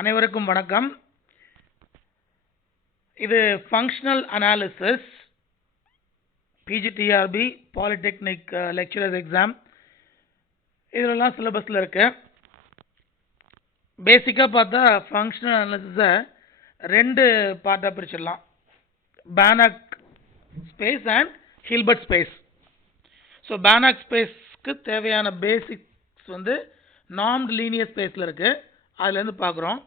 அனைவருக்கும் வணக்கம். இது functional analysis PGTRB polytechnic lecturers exam. இதெல்லாம் சிலபஸில் இருக்கு. பேசிக்காக பார்த்தா ஃபங்க்ஷனல் அனாலிசிஸை ரெண்டு பார்ட்டாக பிரிச்சிடலாம். Banach space and Hilbert space. So Banach ஸ்பேஸ்க்கு தேவையான பேசிக்ஸ் வந்து நார்ம்டு லீனியர் ஸ்பேஸில் இருக்குது. அதுலேருந்து பார்க்குறோம்.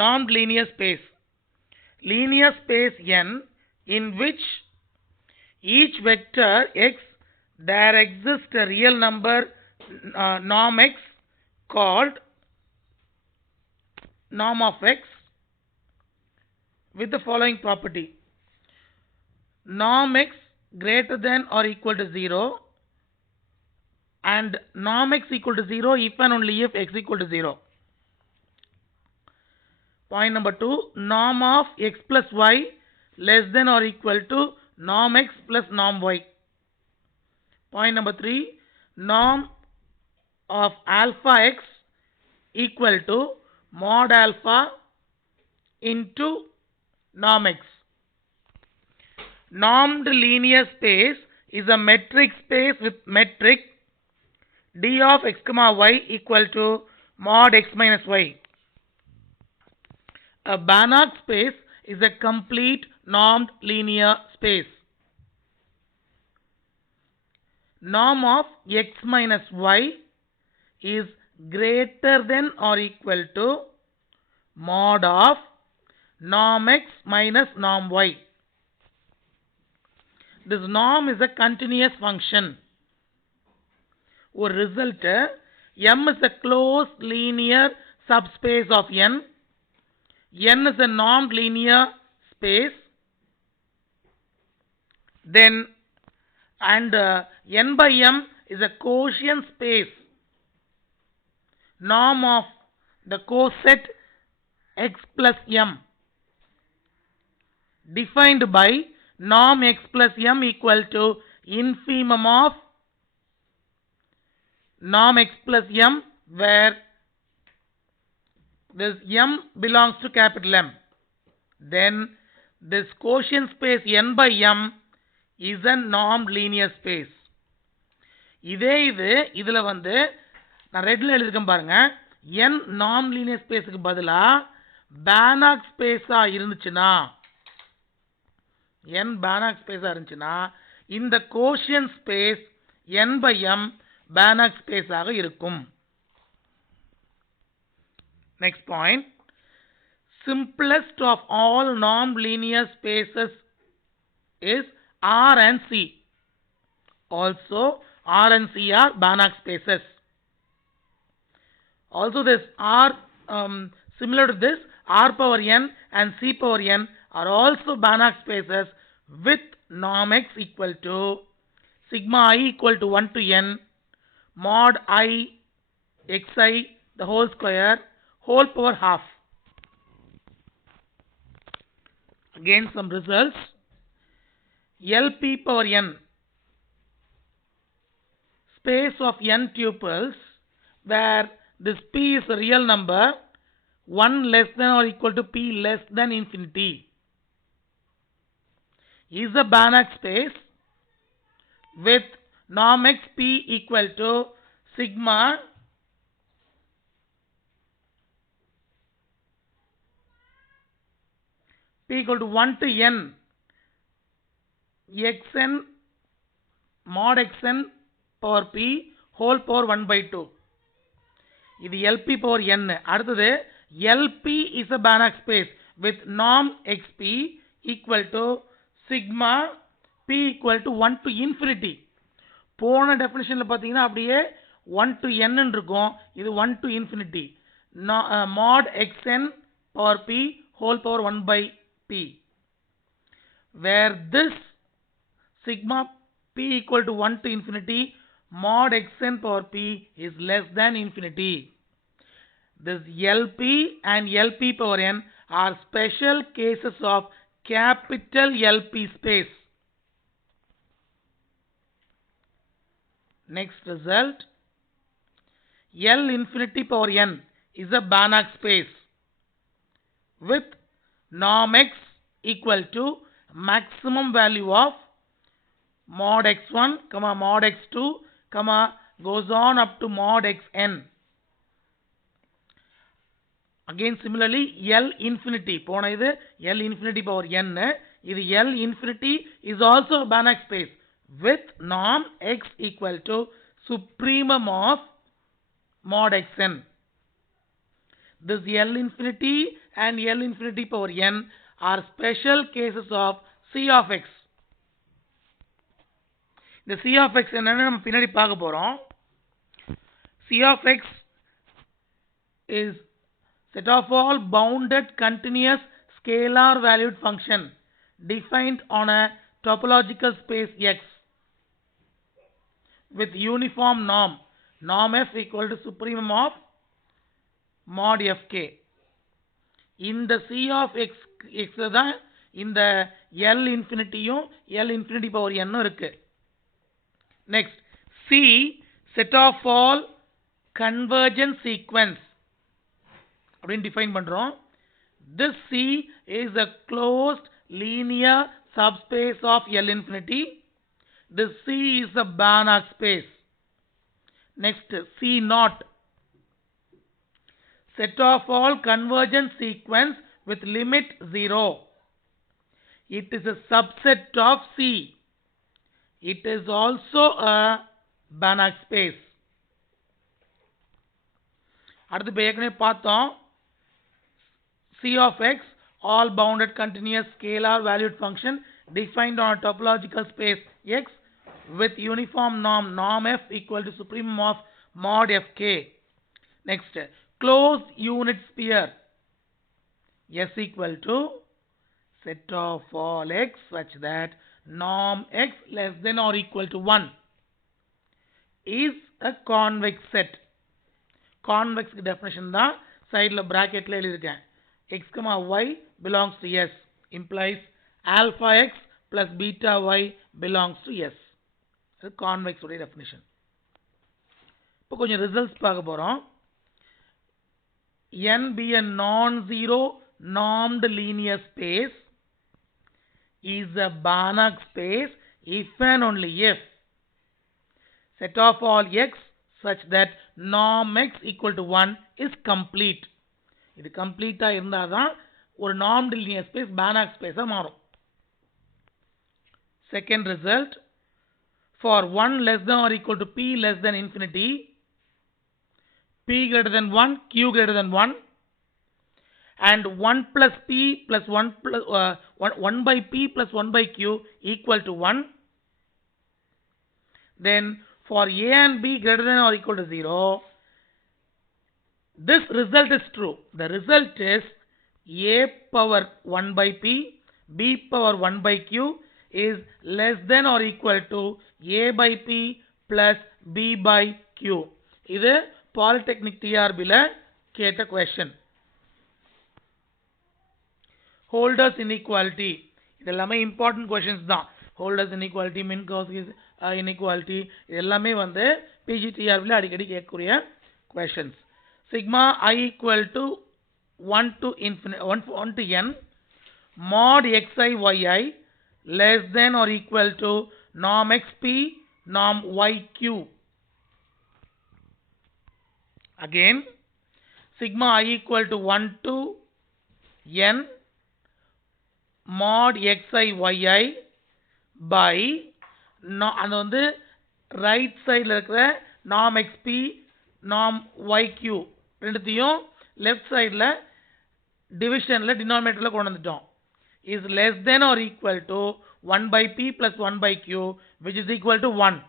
Normed linear space, linear space n in which each vector x there exists a real number norm x called norm of x with the following property: norm x greater than or equal to 0 and norm x equal to 0 if and only if x equal to 0. Point number 2, norm of x plus y less than or equal to norm x plus norm y. Point number 3, norm of alpha x equal to mod alpha into norm x. Normed linear space is a metric space with metric d of x comma y equal to mod x minus y. A Banach space is a complete normed linear space. Norm of x minus y is greater than or equal to mod of norm x minus norm y. This norm is a continuous function. Or result, M is a closed linear subspace of n. N is a normed linear space, then and n by m is a quotient space. Norm of the coset x plus m defined by norm x plus m equal to infimum of norm x plus m, where this m belongs to capital M. Then this quotient space n by m is a normed linear space. இதுல வந்து நான் ரெட்ல எழுதிருக்கேன் பாருங்க. n normed linear spaceக்கு பதிலா Banach ஸ்பேஸா இருந்துச்சுன்னா, n Banach ஸ்பேஸா இருந்துச்சுன்னா இந்த quotient space n by m Banach ஸ்பேஸாக இருக்கும். Next point, simplest of all normed linear spaces is R and C. Also R and C are Banach spaces. Also this R, similar to this, R power n and C power n are also Banach spaces with norm x equal to sigma I equal to 1 to n mod I xi the whole square whole power half. Again some results. LP power n, space of n tuples where this p is a real number 1 less than or equal to p less than infinity, is a Banach space with norm x p equal to sigma p equal to 1 to n xn mod xn power p whole power 1 by 2. இது LP power n. அடுத்தது LP is a Banach space with norm xp equal to sigma p equal to 1 to infinity. போன டெஃபினிஷன்ல பார்த்தீங்கன்னா அப்படியே 1 to n இருக்கும். இது 1 to infinity. Mod xn power p whole power 1 by p, where this sigma p equal to 1 to infinity mod xn power p is less than infinity. This LP and LP power n are special cases of capital LP space. Next result, L infinity power n is a Banach space with norm x equal to maximum value of mod x1, mod x2, goes on up to mod xn. Again similarly L infinity போன இது L infinity power n, இது L infinity is also a Banach space with norm x equal to supremum of mod xn. This L infinity and L infinity power n are special cases of C of x. இந்த C of x என்னன்னு நம்ம பின்னாடி பார்க்க போறோம். C of x is set of all bounded continuous scalar valued function defined on a topological space X with uniform norm f equal to supremum of mod fk. இந்த C of x தான் இந்த L infinityயும் L infinity power n இருக்கு. Next, C set of all convergent sequence அப்படின்னு define பண்றோம். This C is a closed linear subspace of L infinity. This C is a Banach space. Next, C naught, set of all convergent sequence with limit 0. It is a subset of C. It is also a Banach space. அடுத்து ஏற்கனவே பார்த்தோம் C of x, all bounded continuous scalar valued function defined on a topological space X with uniform norm f equal to supremum of mod fk. Next, closed unit sphere S equal to set of all x such that norm x less than or equal to 1 is a convex set. Convex definition தான் சைடுல பிராக்கெட்ல எழுதிருக்கேன். x, y belongs to S implies alpha x plus beta y belongs to S. அது convex உடைய definition. இப்போ கொஞ்சம் results பார்க்க போறோம். N be a non-zero normed linear space is a Banach space if and only if set of all x such that norm x equal to 1 is complete. இது கம்ப்ளீட்டா இருந்தாதான் ஒரு normed linear space Banach space மாறும். Second result, for 1 less than or equal to p less than infinity, p greater than 1, q greater than 1, and 1 plus p plus 1 plus 1 by p plus 1 by q equal to 1, then for a and b greater than or equal to 0, this result is true. The result is a power 1 by p, b power 1 by q is less than or equal to a by p plus b by q. இது Polytechnic TRB ல கேட்ட question. Holders inequality, இது எல்லாமே important questions தான். Holders inequality, Minkowski inequality, இது எல்லாமே வந்து PGTRB ல அடிக்கடி கேட்கக்கூடிய questions. Sigma I equal to 1 to infinity 1 to n mod xi yi less than or equal to norm xp norm yq. Again, sigma I equal to 1 to n mod xi yi by அது வந்து right சைடில் இருக்கிற norm xp norm yq ரெண்டுத்தையும் left சைடில் டிவிஷனில் டினாமினேட்டரில் கொண்டு வந்துட்டோம். is less than or equal to 1 by p plus 1 by q which is equal to 1.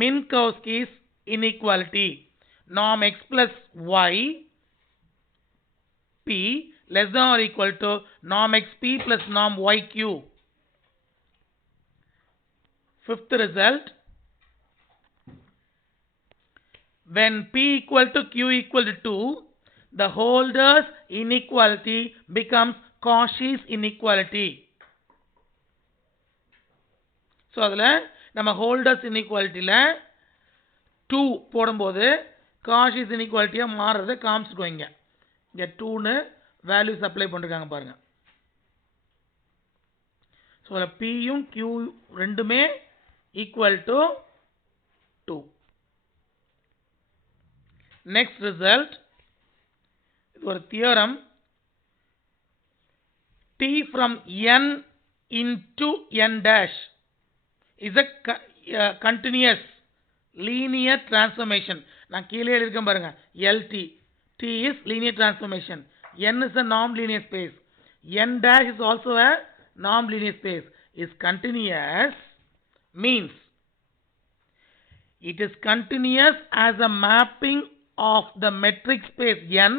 Minkowski's inequality, norm x plus y p less than or equal to norm xp plus norm yq. Fifth result, when p equal to q equal to 2, the holders inequality becomes Cauchy's inequality. So அதில் நம்ம holders inequalityல 2 போடும்போது Cauchy's inequality மாறுறதை காமிச்சிருக்கோம். இங்க இங்கே 2ன்னு values apply பண்ணிருக்காங்க பாருங்க. So பியும் Q ரெண்டுமே equal to 2. Next result, இது ஒரு theorem. T from n into n dash is a continuous linear transformation. நான் கீழே எழுதிருக்கேன் பாருங்க, LT. T is linear transformation. N is a non-linear space. N dash is also a non-linear space. Is continuous means it is continuous as a mapping of the metric space n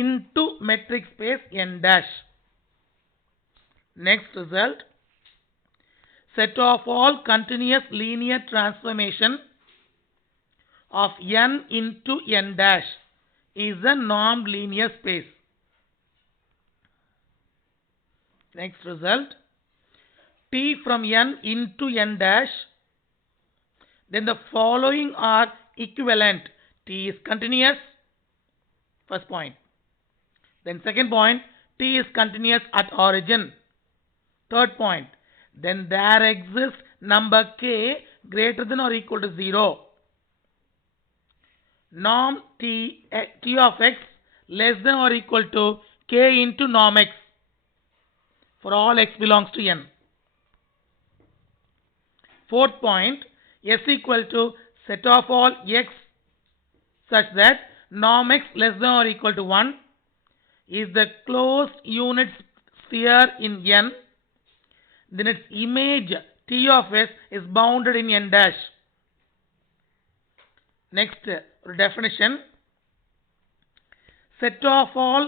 into metric space n dash. Next result, set of all continuous linear transformation of n into n dash is a non-linear space. Next result, T from n into n dash, then the following are equivalent. T is continuous, first point. Then second point, T is continuous at origin. Third point, then there exists number k greater than or equal to 0. Norm T of x less than or equal to k into norm x for all x belongs to n. Fourth point, S equal to set of all x such that norm x less than or equal to 1 is the closed unit sphere in n, then its image T of S is bounded in n dash. Next definition, set of all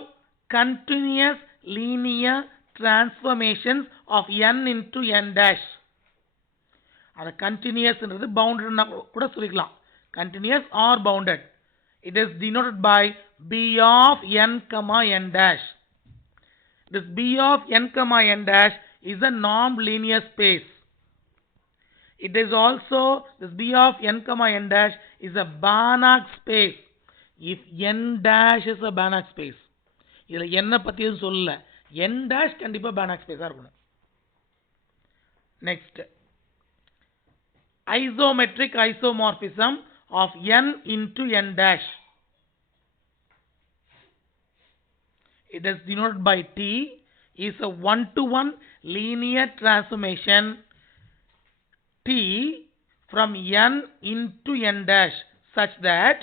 continuous linear transformations of n into n dash. அது continuousன்றது bounded கூட சொல்லிக்கலாம், continuous or bounded. It is denoted by B of n comma n dash. This B of n comma n dash is a non-linear space. It is also, this B of n comma n dash is a Banach space if n dash is a Banach space. இதுல என்ன பத்தி எதுவும் சொல்லல, n dash கண்டிப்பா Banach space இருக்கணும். Next, isometric isomorphism of n into n dash. It is denoted by T is a one-to-one linear transformation T from n into n dash such that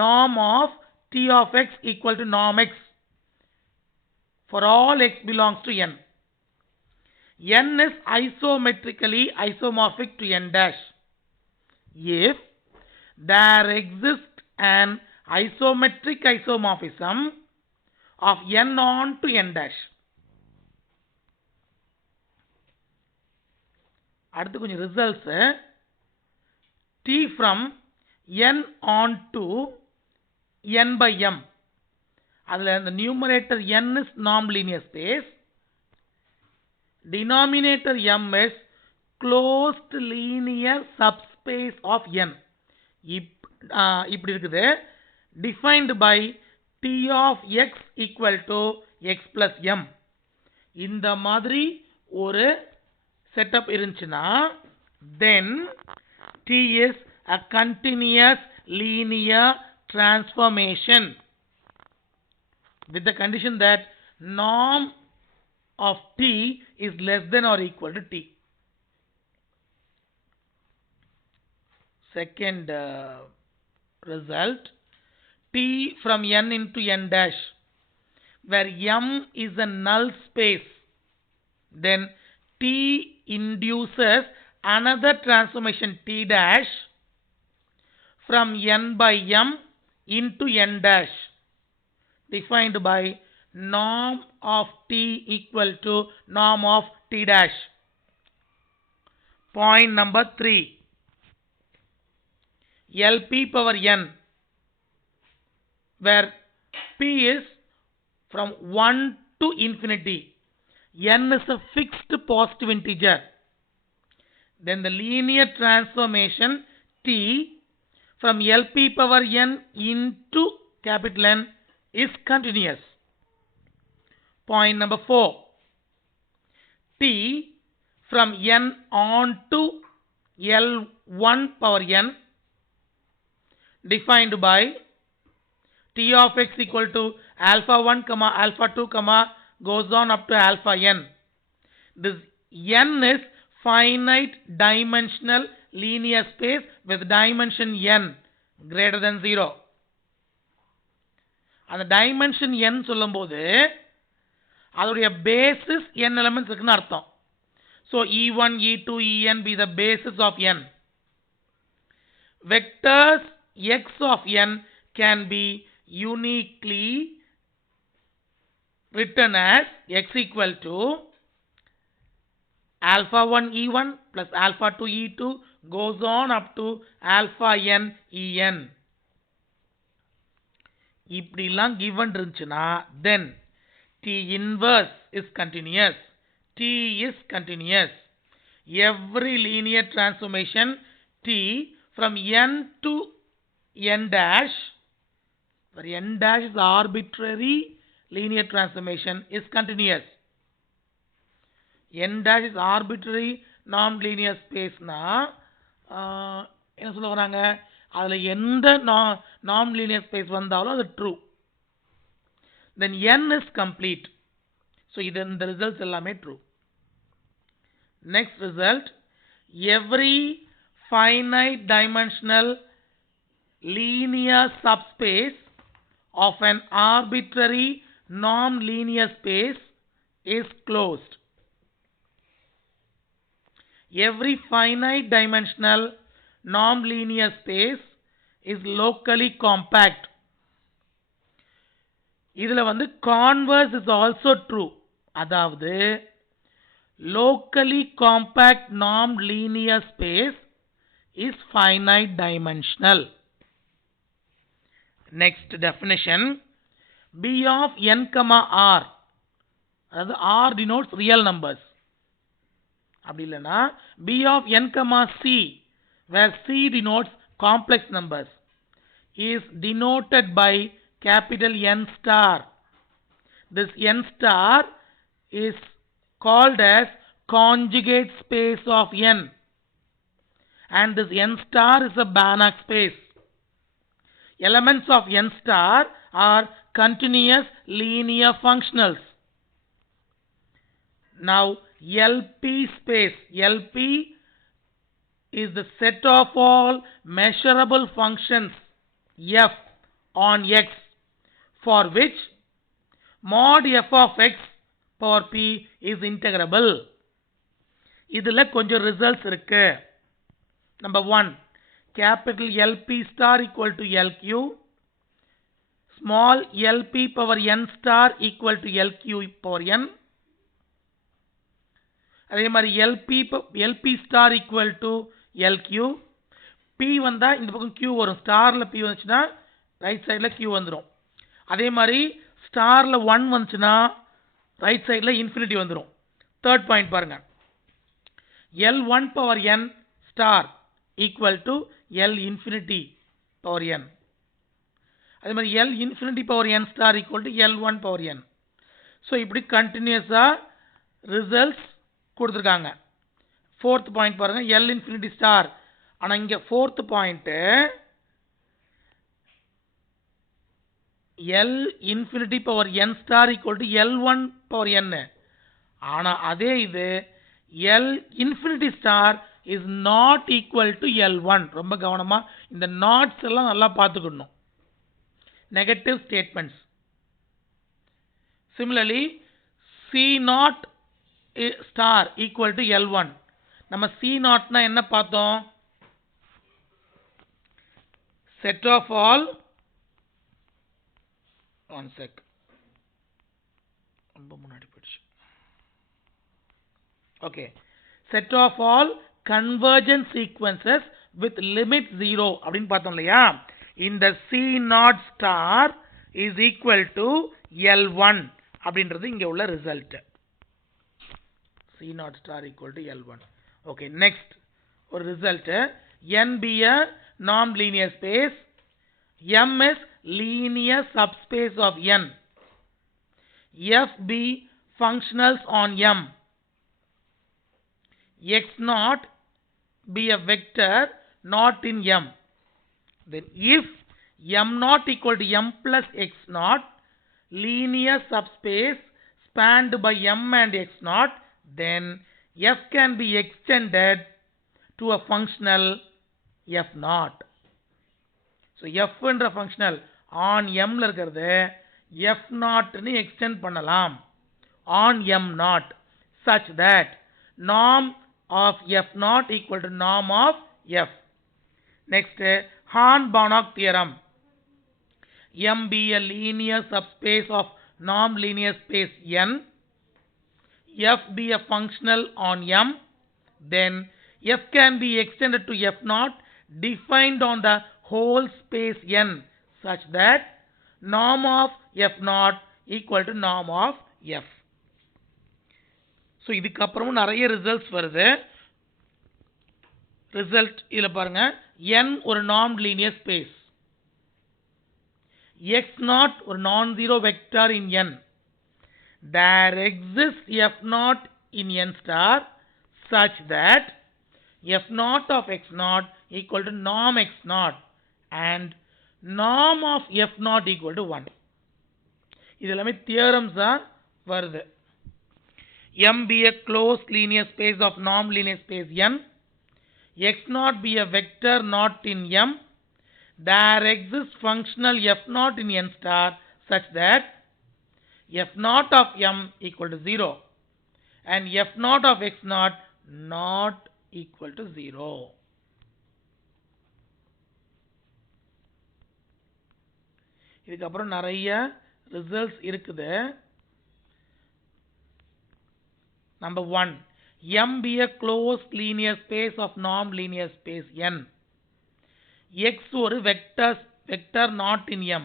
norm of T of x equal to norm x for all x belongs to n. N is isometrically isomorphic to n dash if there exists an isometric isomorphism of n on to n dash. அடுத்து கொஞ்சம் results. T from n on to n by m, அதில் இந்த numerator n is non-linear space, denominator m is closed linear subspace of n. இப்படி இருக்குது, defined by T of x equal to x plus m. இந்த மாதிரி ஒரு setup இருந்துச்சுன்னா then T is a continuous linear transformation with the condition that norm of T is less than or equal to T. Second result, T from n into n dash, where m is a null space, then T induces another transformation T dash from n by m into n dash defined by norm of T equal to norm of T dash. Point number 3, LP power n, where P is from 1 to infinity, n is a fixed positive integer, then the linear transformation T from LP power n into capital N is continuous. Point number 4. T from N on to L1 power N defined by T of x equal to alpha 1 comma alpha 2 comma goes on up to alpha n. This n is finite dimensional linear space with dimension n greater than 0. அந்த dimension n சொல்லும்போது அதோடைய basis n elements இருக்குன்னு அர்த்தம். So E1, E2, En be the basis of n. Vectors x of n can be uniquely written as x equal to alpha 1 E1 plus alpha 2 E2 goes on up to alpha n En. இப்படிலாம் given இருந்துச்சுன்னா then T inverse is continuous. T is continuous. Every linear transformation T from n to n dash, where n dash is arbitrary linear transformation, is continuous. N dash is arbitrary non-linear space na என்ன சொல்ல வராங்க, அதுல எந்த non-linear space வந்தாலும் அது true. Then n is complete. So இந்த results எல்லாமே true. Next result, every finite dimensional linear subspace of an arbitrary non-linear space is closed. Every finite dimensional non-linear space is locally compact. இதுல converse is also true. அதாவது locally compact non-linear space is finite dimensional. Next definition, B of n comma r, அதாவது r denotes real numbers. அப்படி இல்லைனா B of n comma c, where c denotes complex numbers, is denoted by capital N star. This N star is called as conjugate space of n, and this n star is a Banach space. Elements of n star are continuous linear functionals. Now LP space, LP is the set of all measurable functions f on x for which mod f of x power p is integrable. இதுல கொஞ்சம் results இருக்கு. Number 1, capital LP star equal to LQ, small LP power n star equal to LQ power n. அதே மாதிரி LP star equal to LQ. P வந்தா இந்த பக்கம் Q வரும். ஸ்டார்ல P வந்துச்சுன்னா ரைட் சைடுல Q வந்துடும். அதே மாதிரி ஸ்டார்ல 1 வந்துச்சுன்னா ரைட் சைடுல இன்ஃபினிட்டி வந்துடும். தேர்ட் பாயிண்ட் பாருங்க, L1 power n star equal to L infinity power n. அதே மாதிரி L infinity power n star equal to L1 power n. So இப்படி கண்டினியூஸா ரிசல்ட்ஸ் கொடுத்துருக்காங்க. ஃபோர்த் பாயிண்ட் பாருங்க, L infinity star. ஆனால் இங்கே fourth point L infinity power n star equal to L1 power n. ஆனால் அதே இது L infinity star is not equal to L1. ரொம்ப கவனமா இந்த நாட்ஸ் எல்லாம் நல்லா பார்த்துக்கணும். Negative statements. Similarly, C0 star equal to L1. நம்ம C0 னா என்ன பார்த்தோம்? Set of all, one sec, ரொம்ப முன்னாடி போயிடுச்சு. Okay, set of all convergent sequences with limit 0 அப்படின்னு பார்த்தோம் இல்லையா? இந்த C0 star is equal to L1 அப்படின்றது இங்க உள்ள result. C0 star equal to L1. Okay, next ஒரு result, n be a non-linear space, m is linear subspace of n, f be functionals on M, x naught be a vector not in M, then if M naught equal to M plus x naught, linear subspace spanned by M and x naught, then f can be extended to a functional f naught. So f என்ற functional on M ல இருக்கிறது f naught னு extend பண்ணலாம் on M naught such that norm of f naught equal to norm of f. Next, Hahn-Banach theorem. M be a linear subspace of norm-linear space N, f be a functional on M, then f can be extended to f naught defined on the whole space N such that norm of f naught equal to norm of f. So இதுக்கு அப்புறமும் நிறைய results வருது. Result இதுல பாருங்க, n ஒரு norm linear space, x naught ஒரு நான் zero vector in n, there exists f naught in n star such that f naught of x naught equal to norm x naught and norm of f naught equal to 1. இது எல்லாமே theorems வருது. M be a closed linear space of norm linear space n, x naught be a vector not in M, there exists functional f naught in n star such that f naught of M equal to 0 and f naught of x naught not equal to 0. இதுக்கு அப்புறம் நிறைய results இருக்குது. Number 1, M be a closed linear space of norm linear space n, x ஒரு vector not in M,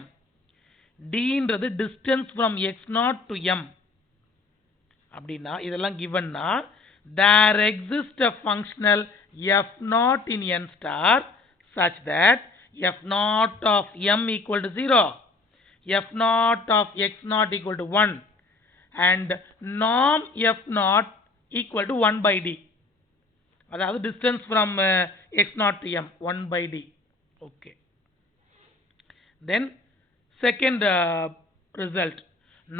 d ன்றது distance from x naught to M. அப்படின்னா இதெல்லாம் givenனா there exists a functional f naught in n star such that f naught of M equal to 0, f naught of x naught equal to 1 and norm f naught equal to 1 by d. அதாவது distance from x naught to M 1 by d. Okay. Then second result,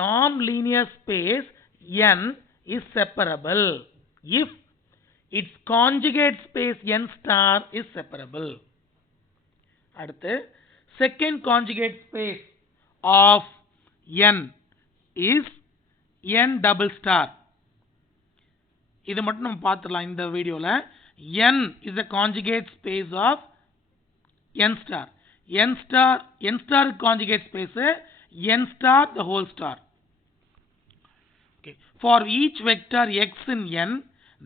norm linear space n is separable if its conjugate space n star is separable. அடுத்து second conjugate space of n is n double star. இது மட்டும் நம்ம பார்த்துடலாம் இந்த வீடியோல. n is the conjugate space of n star. n star conjugate space n star the whole star. Okay. For each vector x in n,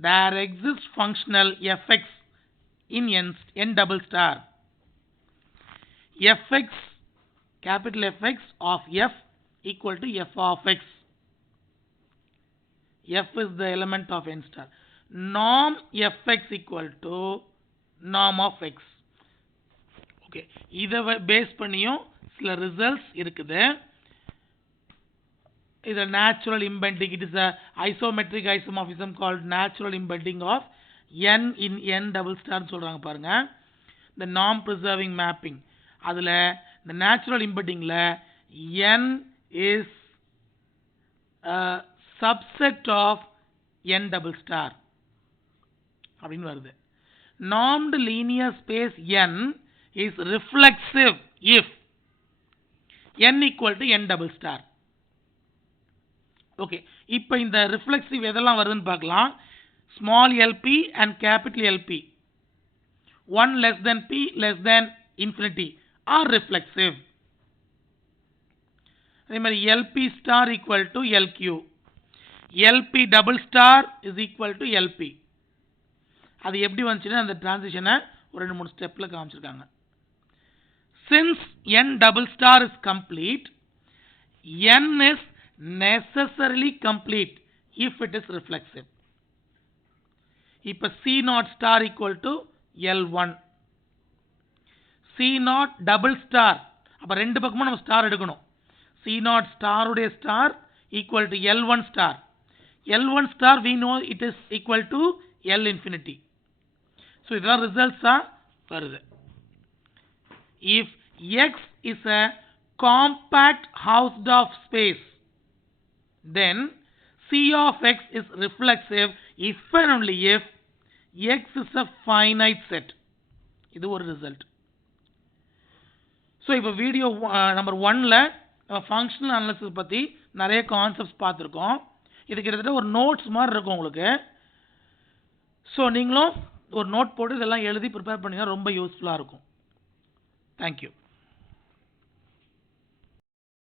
there exists functional fx in n double star. Fx, capital Fx of f equal to f of x. F is the element of n star. Norm fx equal to norm of x. Okay. இதை base பண்ணியும் சில results இருக்குது. இது natural embedding. It is a isometric isomorphism called natural embedding of n in n double star சொல்றாங்க பாருங்க. The norm preserving mapping. அதுல the natural embeddingல n is a subset of n double star அப்படின்னு வருது. Normed linear space n is reflexive if n equal to n double star. Okay, இப்போ இந்த reflexive எதெல்லாம் வருதுன்னு பார்க்கலாம். Small lp and capital lp, 1 less than p less than infinity are reflexive. அதே மாதிரி lp star equal to lq, lp double star is equal to lp. அது எப்படி வந்துச்சுன்னா அந்த டிரான்சிஷனை ஒரு 2-3 ஸ்டெப்ல காமிச்சிருக்காங்க. Since n double star is complete, n is necessarily complete if it is reflexive. இப்ப c naught star equal to l1, c naught double star அப்போ ரெண்டு பக்கமும் நம்ம ஸ்டார் எடுக்கணும். C0 ஸ்டாருடைய star equal to L1 star. L1 star we know it is equal to L infinity. So இதெல்லாம் ரிசல்ட்ஸாக வருது. If X is a compact Hausdorff space, then C of X is reflexive if and only if X is a finite set. இது ஒரு result. So இப்போ video number 1ல் நம்ம functional analysis பற்றி நிறைய கான்செப்ட்ஸ் பார்த்துருக்கோம். இது கிட்டத்தட்ட ஒரு நோட்ஸ் மாதிரி இருக்கும் உங்களுக்கு. ஸோ நீங்களும் ஒரு நோட் போட்டு இதெல்லாம் எழுதி ப்ரிப்பேர் பண்ணிங்கன்னா ரொம்ப யூஸ்ஃபுல்லாக இருக்கும். தேங்க்யூ.